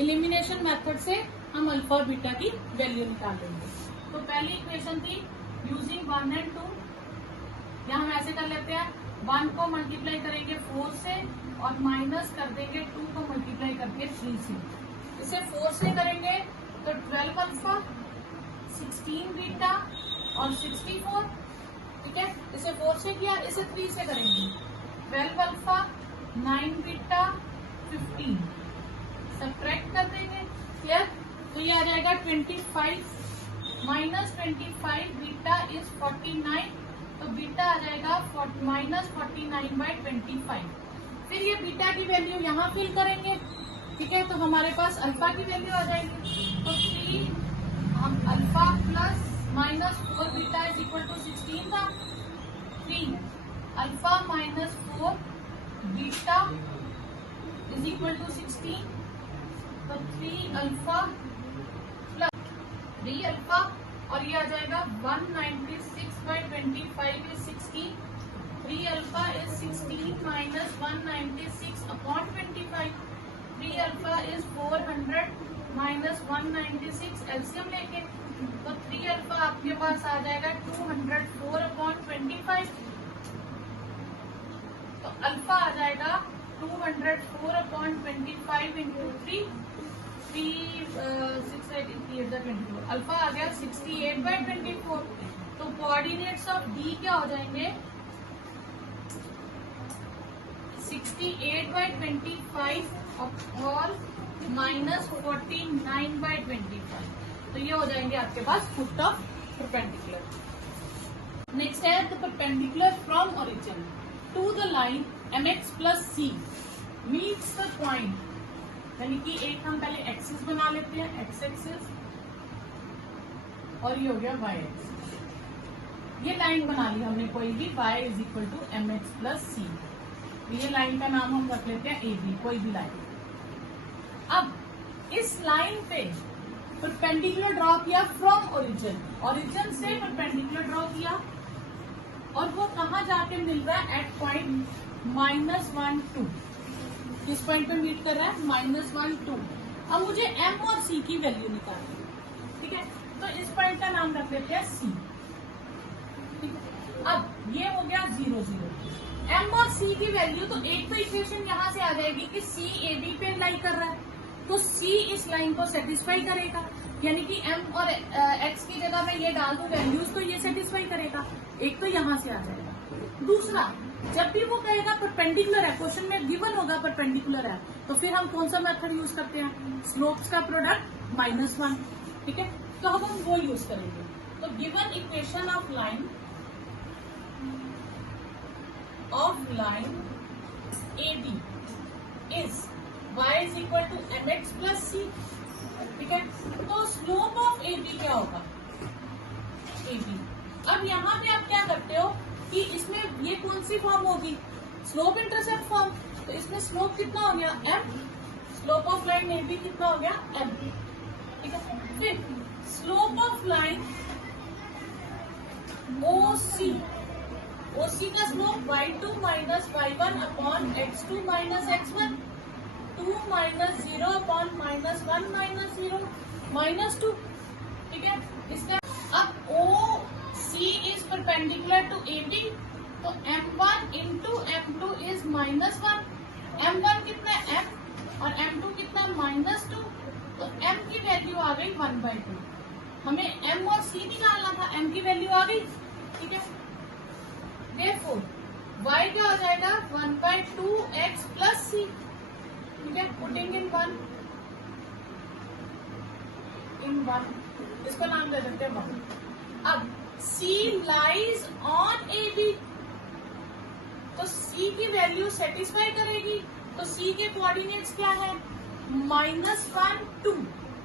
एलिमिनेशन मेथड से हम अल्फा और बीटा की वैल्यू निकाल लेंगे। तो पहली इक्वेशन थी यूजिंग 1 एंड 2, या हम ऐसे कर लेते हैं 1 को मल्टीप्लाई करेंगे 4 से और माइनस कर देंगे 2 को मल्टीप्लाई करके 3 से। इसे 4 से करेंगे तो 12 अल्फा, 16 बीटा और 64। ठीक है, इसे 4 से किया, इसे 3 से करेंगे 12 अल्फा, 9 बीटा, 15। सब्ट्रैक्ट कर देंगे। क्लियर? तो ये आ जाएगा 25 माइनस 25 बीटा इज 49। तो बीटा आ जाएगा माइनस 49/25। फिर ये बीटा की वैल्यू यहाँ फिल करेंगे। ठीक है, तो हमारे पास अल्फा की वैल्यू आ जाएगी। तो 3 हम alpha plus minus 4 beta is equal to 16 था। 3 alpha minus 4 beta is equal to 16। तो 3 अल्फा प्लस 3 अल्फा और ये आ जाएगा 196/25 is 16। 3 alpha is 16 minus 196/25। 3 alpha is 400 minus 196 LCM लेके। तो 3 अल्फा आपके पास आ जाएगा 204/25। तो अल्फा आ जाएगा 204/25 इंटू 3, 6/24। अल्फा आ गया 68/24। तो कोऑर्डिनेट्स ऑफ डी क्या हो जाएंगे? 68/25 और माइनस 49/25। तो ये हो जाएंगे आपके पास फुट ऑफ परपेंडिकुलर। नेक्स्ट है the perpendicular from origin to the line mx plus c meets the point, यानी कि एक हम पहले एक्सिस बना लेते हैं, एक्स एक्सिस, और ये हो गया वाई एक्सिस। ये लाइन बना ली हमने कोई भी, y is equal to mx plus C. ये लाइन का नाम हम रख लेते हैं ए बी, कोई भी लाइन। अब इस लाइन पे परपेंडिकुलर ड्रॉ किया फ्रॉम ओरिजिन, ओरिजिन से परपेंडिकुलर ड्रॉ किया, और वो कहाँ जाके मिल रहा है? At point -1 2। किस पॉइंट पे मीट कर रहा है? -1 2। अब मुझे m और c की वैल्यू निकालनी है। ठीक है, तो इस पॉइंट का नाम रख लेते हैं c। ठीक है, अब ये हो गया 0 0। m और c की वैल्यू, तो एक तो इक्वेशन यहाँ से आ जाएगी कि c ए बी पे लाई कर रहा है, तो c इस लाइन को सेटिस्फाई करेगा, यानी कि m और x की जगह मैं ये डाल दूं वैल्यूज, तो ये सेटिस्फाई करेगा। एक तो यहाँ से आ जाएगा। दूसरा, जब भी वो कहेगा परपेंडिकुलर है, क्वेश्चन में गिवन होगा परपेंडिकुलर है, तो फिर हम कौन सा मेथड यूज करते हैं? स्लोप्स का प्रोडक्ट -1। ठीक है, तो अब हम वो यूज करेंगे। तो given equation of line A B is y is equal to mx plus C. ठीक है, तो स्लोप ऑफ ए बी क्या होगा? A B. अब यहाँ पे आप क्या करते हो कि इसमें ये कौन सी फॉर्म होगी? Slope intercept form. तो इसमें स्लोप कितना हो गया? m। Slope of line A B कितना हो गया? m। ठीक है, फिर slope of line OC, OC का slope y2 minus y1 upon x2 minus x1, 2 minus 0 upon -1 minus 0 -2। ठीक है, इसका अब OC is perpendicular to AB, तो M1 into M2 is -1। M1 कितना है? M, और M2 कितना है? -2। तो M की वैल्यू आ गई 1/2। हमें M और C निकालना था, M की वैल्यू आ गई। ठीक है, therefore y क्या हो जाएगा? 1/2x plus c। ठीक है, पुटिंग इन 1, इसका नाम दे देते हैं 1। अब c लाइज ऑन AB, तो c की वैल्यू सेटिस्फाई करेगी। तो c के कोऑर्डिनेट्स क्या है? -1 2।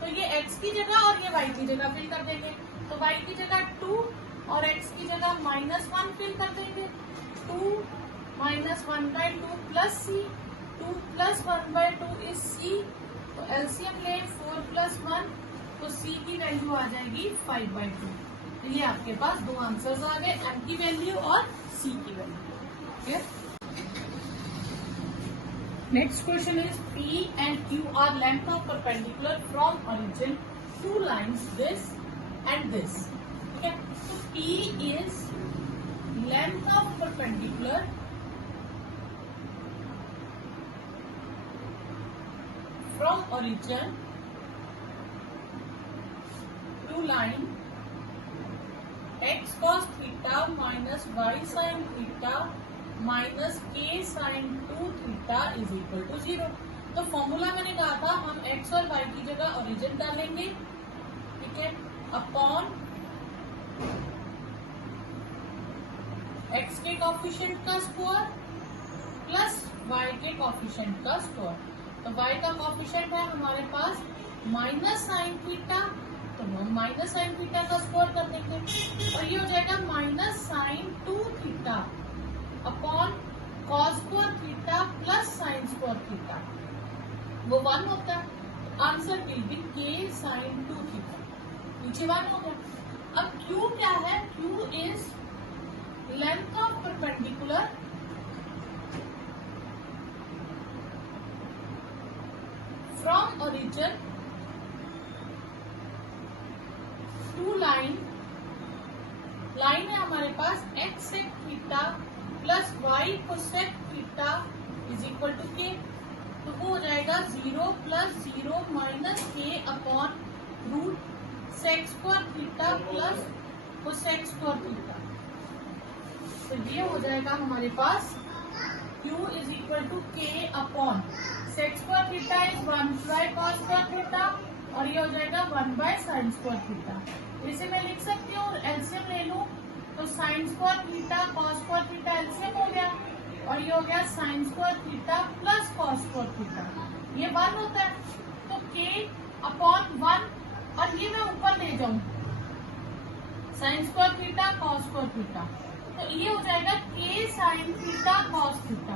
तो ये x की जगह और ये y की जगह फिल कर देंगे। तो y की जगह 2 और x की जगह -1 फिल कर देंगे। 2 minus 1/2 plus c, 2 plus 1/2 is c। तो एलसीएम ले 4 + 1 तो सी की वैल्यू आ जाएगी 5/2। तो ये आपके पास दो आंसर्स आ गए, एम की वैल्यू और सी की value. Next question is P and Q are length of perpendicular from origin two lines this and this। ठीक है, तो P is length of perpendicular from origin to line x cos theta minus y sin theta minus k sin 2 theta is equal to 0। तो formula मैंने कहा था हम x और y की जगह ओरिजिन डालेंगे, ठीक है, अपॉन x के कॉफिशिएंट का स्क्वायर प्लस y के कॉफिशिएंट का स्क्वायर। तो y का कॉफिशिएंट है हमारे पास माइनस साइन थीटा, तो हम माइनस साइन थीटा का स्क्वायर कर देंगे और ये हो जाएगा minus sine 2 theta upon cos square theta plus sine square theta, वो 1 होता है। Answer will be k sine 2 theta, नीचे 1 हो गया। अब q क्या है? q is length of perpendicular from origin to line है हमारे पास x sec theta plus y cosec theta is equal to k। तो वो हो जाएगा 0 plus 0 minus k upon root sec square theta plus cosec square theta. तो ये हो जाएगा हमारे पास q is equal to k upon sec square theta is 1 by cos square theta और ये हो जाएगा 1 बाय साइन स्क्वायर थीटा। इसे मैं लिख सकती हूँ, एलसीएम ले लूं तो sign square theta cos square theta LCM हो गया और ये हो गया sign square theta plus cos square theta, ये 1 होता है। तो k अपॉन 1 और ये मैं ऊपर ले जाऊं sign square theta cos square theta, तो ये हो जाएगा k sine theta cos theta.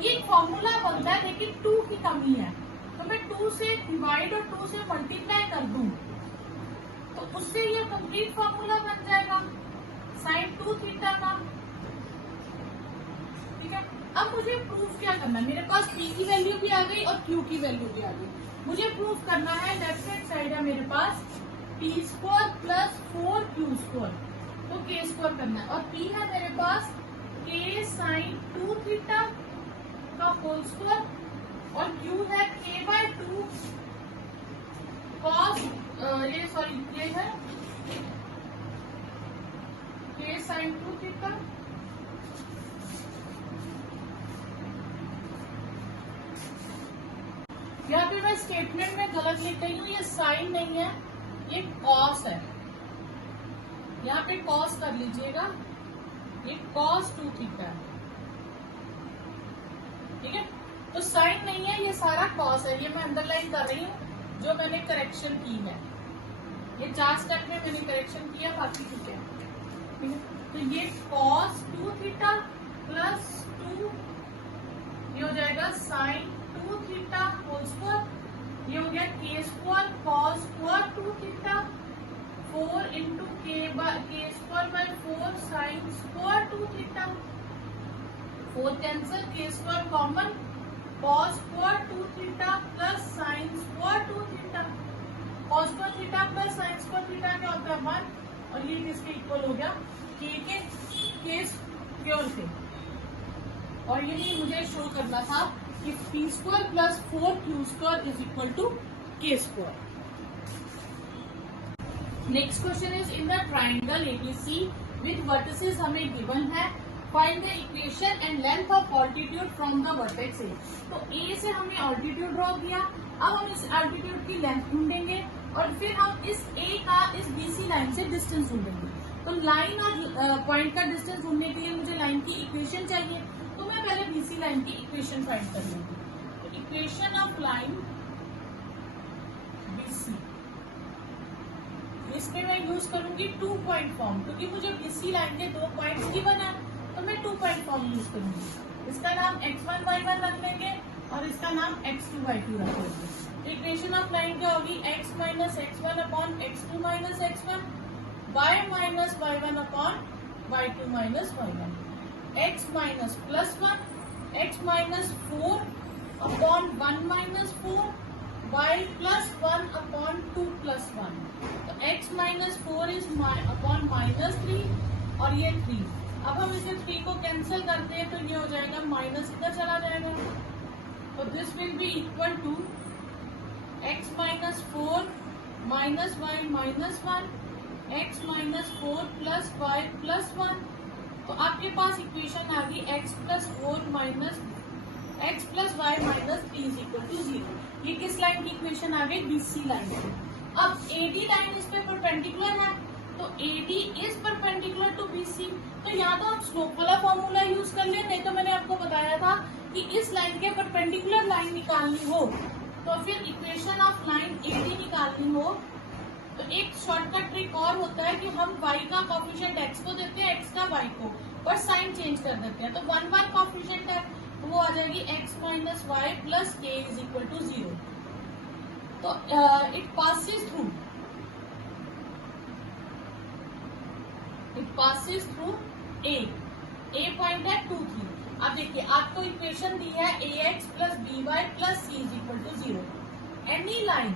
ये एक फॉर्मूला बनता है लेकिन 2 की कमी है, तो मैं 2 से डिवाइड और 2 से मल्टीप्लाई कर दूं तो उससे ये कंप्लीट फॉर्मूला बन जाएगा साइन 2 थीटा का। ठीक है, अब मुझे प्रूफ क्या करना है? मेरे पास p की वैल्यू भी आ गई और q की वैल्यू भी आ गई। मुझे प्रूफ करना है, लेफ्ट हैंड साइड है मेरे पास p square plus 4q square, तो k स्क्वायर करना है और p है मेरे पास k साइन 2 थीटा का होल स्क्वायर और q है k/2 कॉस ये है k साइन 2 थीटा। यहाँ पे मैं स्टेटमेंट में गलत लिख गई हूँ, ये साइन नहीं है, ये कॉस है। यहाँ पे कॉस कर लीजिएगा, ये कॉस 2 थीटा है। ठीक है, तो साइन नहीं है, ये सारा कॉस है। ये मैं अंडरलाइन कर रही हूँ जो मैंने करेक्शन की है, ये 4 स्टेप में मैंने करेक्शन किया, बाकी ठीक है। तो ये cos 2 थीटा प्लस 2, ये हो जाएगा साइन 2 थीटा होल स्क्वायर, ये हो गया k square cos square 2 theta 4 into k square by 4 sine square 2 theta, 4 cancel, k square common, cos square 2 theta plus sine square 2 theta, cos square theta plus sine square theta क्या होता है 1 और ये किसके equal हो गया k के square से। और यही मुझे शो करना था कि p square plus 4q square is equal to k square. Next question is in the triangle ABC with vertices हमें गिवन है, find the equation and length of altitude from the vertex A। तो A से हमने altitude draw किया, अब हम इस altitude की लेंथ ढूंढेंगे और फिर हम इस A का इस BC लाइन से डिस्टेंस ढूंढेंगे। तो लाइन और पॉइंट का डिस्टेंस ढूंढने के लिए मुझे लाइन की इक्वेशन चाहिए, तो मैं पहले BC लाइन की इक्वेशन फाइंड कर लूंगी। तो इक्वेशन ऑफ लाइन BC, इसमें मैं यूज करूंगी 2 पॉइंट फॉर्म, क्योंकि मुझे BC लाइन के 2 पॉइंट्स गिवन है तो मैं 2 पॉइंट फॉर्म यूज करूंगी। इसका नाम x1 y1 रख लेंगे और इसका नाम x2 y2 रख लेंगे। इक्वेशन ऑफ लाइन क्या होगी, x minus x1 upon x2 minus x1, y minus y1 upon y2 minus y1, x minus plus 1, x minus 4 upon 1 minus 4, y plus 1 upon 2 plus 1, तो x minus 4 is upon minus 3 और ये 3। अब हम इसे 3 को cancel करते हैं तो ये हो जाएगा माइनस, इधर चला जाएगा, तो this will be equal to x minus 4 minus y minus 1, x minus 4 plus y plus 1, तो आपके पास इक्वेशन आ गई x plus 4 minus x plus y minus 3 is equal to 0। ये किस लाइन की इक्वेशन आ गई, BC लाइन की। अब AD लाइन इस पे परपेंडिकुलर है, तो AD is perpendicular to BC, तो यहाँ तो आप स्लोप वाला फॉर्मूला यूज कर ले, नहीं तो मैंने आपको बताया था कि इस लाइन के परपेंडिकुलर लाइन निकालनी हो तो फिर इक्वेशन ऑफ लाइन AD निकालनी हो तो एक शॉर्टकट ट्रिक और होता है कि हम y का कॉफिशिएंट x को देते हैं, x का y को, पर साइन चेंज कर देते हैं, तो 1 बार कॉफिशिएंट है तो वो आ जाएगी x माइनस वाई प्लस के इज इक्वल टू 0। तो it passes through a point है 2 3। अब देखिए आपको इक्वेशन दी है ax plus by plus c is equal to 0। Any line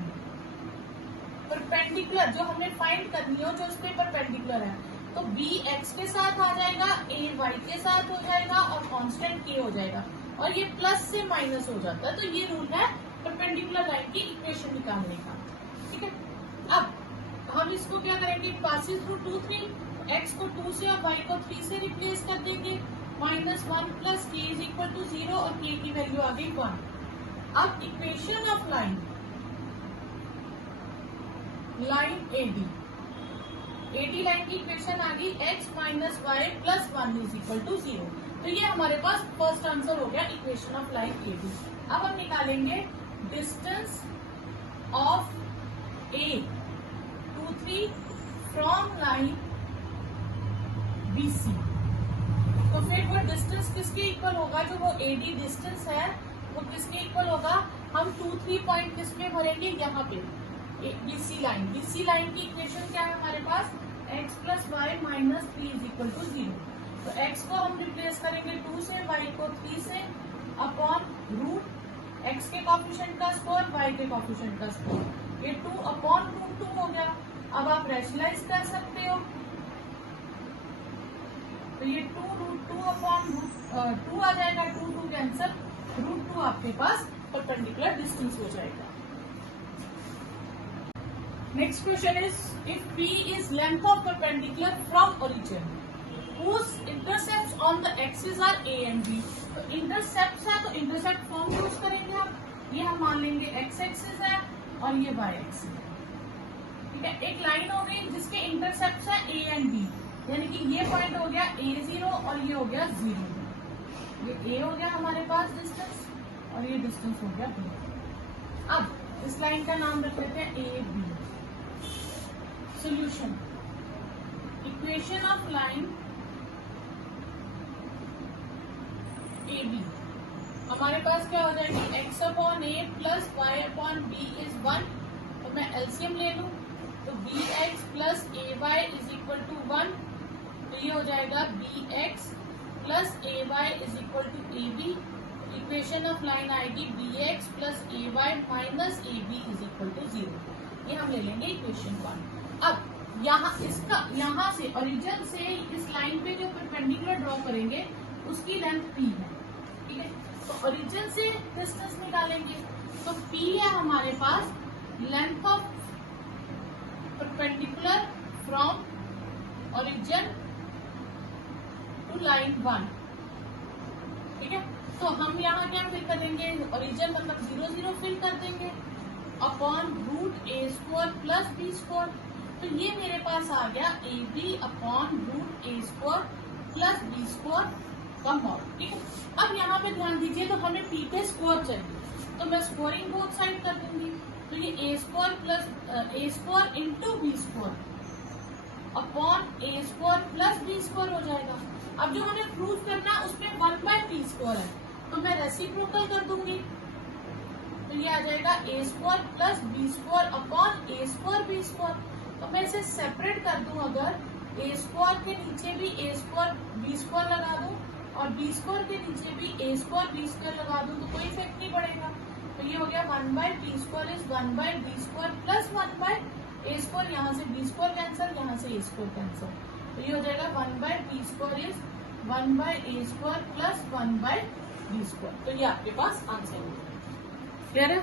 perpendicular जो हमें फाइंड करनी हो, जो उस पे परपेंडिकुलर है, तो b x के साथ आ जाएगा, a y के साथ हो जाएगा और कांस्टेंट k हो जाएगा, और ये प्लस से माइनस हो जाता है। तो ये रूल है परपेंडिकुलर लाइन की इक्वेशन निकालने का, ठीक है। अब हम इसको क्या करेंगे, पासिस थ्रू 2 3, x को 2 से और y को 3 से रिप्लेस कर देंगे, minus 1 plus k is equal to 0 और k की वैल्यू आ गई 1। अब equation of line AD line की इक्वेशन आ गई x minus y plus 1 is equal to 0। तो ये हमारे पास फर्स्ट आंसर हो गया इक्वेशन ऑफ लाइन AD। अब हम निकालेंगे distance of A 2 3 from line BC। तो फिर वो डिस्टेंस किसके इक्वल होगा, जो वो AD डिस्टेंस है वो किसके इक्वल होगा, हम 2 3 पॉइंट किसमें भरेंगे, यहाँ पे BC लाइन। BC लाइन की इक्वेशन क्या है हमारे पास, x plus y minus 3 is equal to 0। तो x को हम रिप्लेस करेंगे 2 से, y को 3 से, अपॉन रूट x के कॉफिशिएंट का स्क्वायर, y के कॉफिशिएंट का स्क्वायर, ये 2 अपॉन रूट 2 हो गया। अब आप रैशनलाइज कर सकते हो, तो ये 2 रूट 2 अपॉन रूट 2 आ जाएगा, 2 2 कैंसिल, रूट 2 आपके पास परपेंडिकुलर डिस्टेंस हो जाएगा। Next question is, if P is length of perpendicular from origin whose intercepts on the axis are A and B। तो intercepts है तो intercept फॉर्म यूज करेंगे हम, ये हम मान लेंगे x एक्सिस है और ये y एक्सिस है, ठीक है। एक लाइन हो गई जिसके इंटरसेप्ट है A एंड B, यानी कि ये पॉइंट हो गया A0 और ये हो गया 0। ये A हो गया हमारे पास डिस्टेंस और ये डिस्टेंस हो गया B। अब इस लाइन का नाम रख लेते हैं AB। Solution, equation of line AB हमारे पास क्या हो जाएगी, x upon a plus Y upon b is 1। तो मैं एलसीएम ले लूं तो bx plus ay is equal to 1, तो ये हो जाएगा bx plus ay is equal to ab। Equation of line आएगी bx plus ay minus ab is equal to 0। ये हम ले लेंगे इक्वेशन 1। अब यहाँ से ओरिजिन से इस लाइन पे जो परपेंडिकुलर ड्रॉ करेंगे उसकी लेंथ p है, ठीक है। तो ओरिजिन से डिस्टेंस निकालेंगे, तो p है हमारे पास length of perpendicular from origin to line 1, ठीक है। तो हम यहाँ क्या फिल करेंगे, ओरिजिन मतलब 0 0 फिल कर देंगे, upon root a square plus b square. तो ये मेरे पास आ गया AB upon root a square plus b square का मॉड, ठीक है। अब यहाँ पे ध्यान दीजिए, तो हमें p पे स्क्वायर चाहिए, तो मैं स्क्वायरिंग बोथ साइड कर दूंगी, तो ये a square plus a square into b square upon a square plus b square हो जाएगा। अब जो हमें प्रूव करना है उसमें 1/p स्क्वायर है, तो मैं रेसिप्रोकल कर दूंगी, तो तो ये आ जाएगा A square plus B square upon A square B square. तो मैं इसे सेपरेट कर दूं, अगर ए स्क्वायर के नीचे भी ए स्क्वायर बी स्क्वायर लगा दूं और बी स्क्वायर के नीचे भी ए स्क्वायर बी स्क्वायर लगा दूं तो कोई इफेक्ट नहीं पड़ेगा। तो ये हो गया 1/t square is 1/b square plus 1/a square, यहाँ से b स्क्वायर कैंसिल, यहाँ से a स्क्वायर कैंसिल। तो ये हो जाएगा 1/t square is 1/a square plus 1/b square. तो ये आपके पास आंसर है। क्लियर है?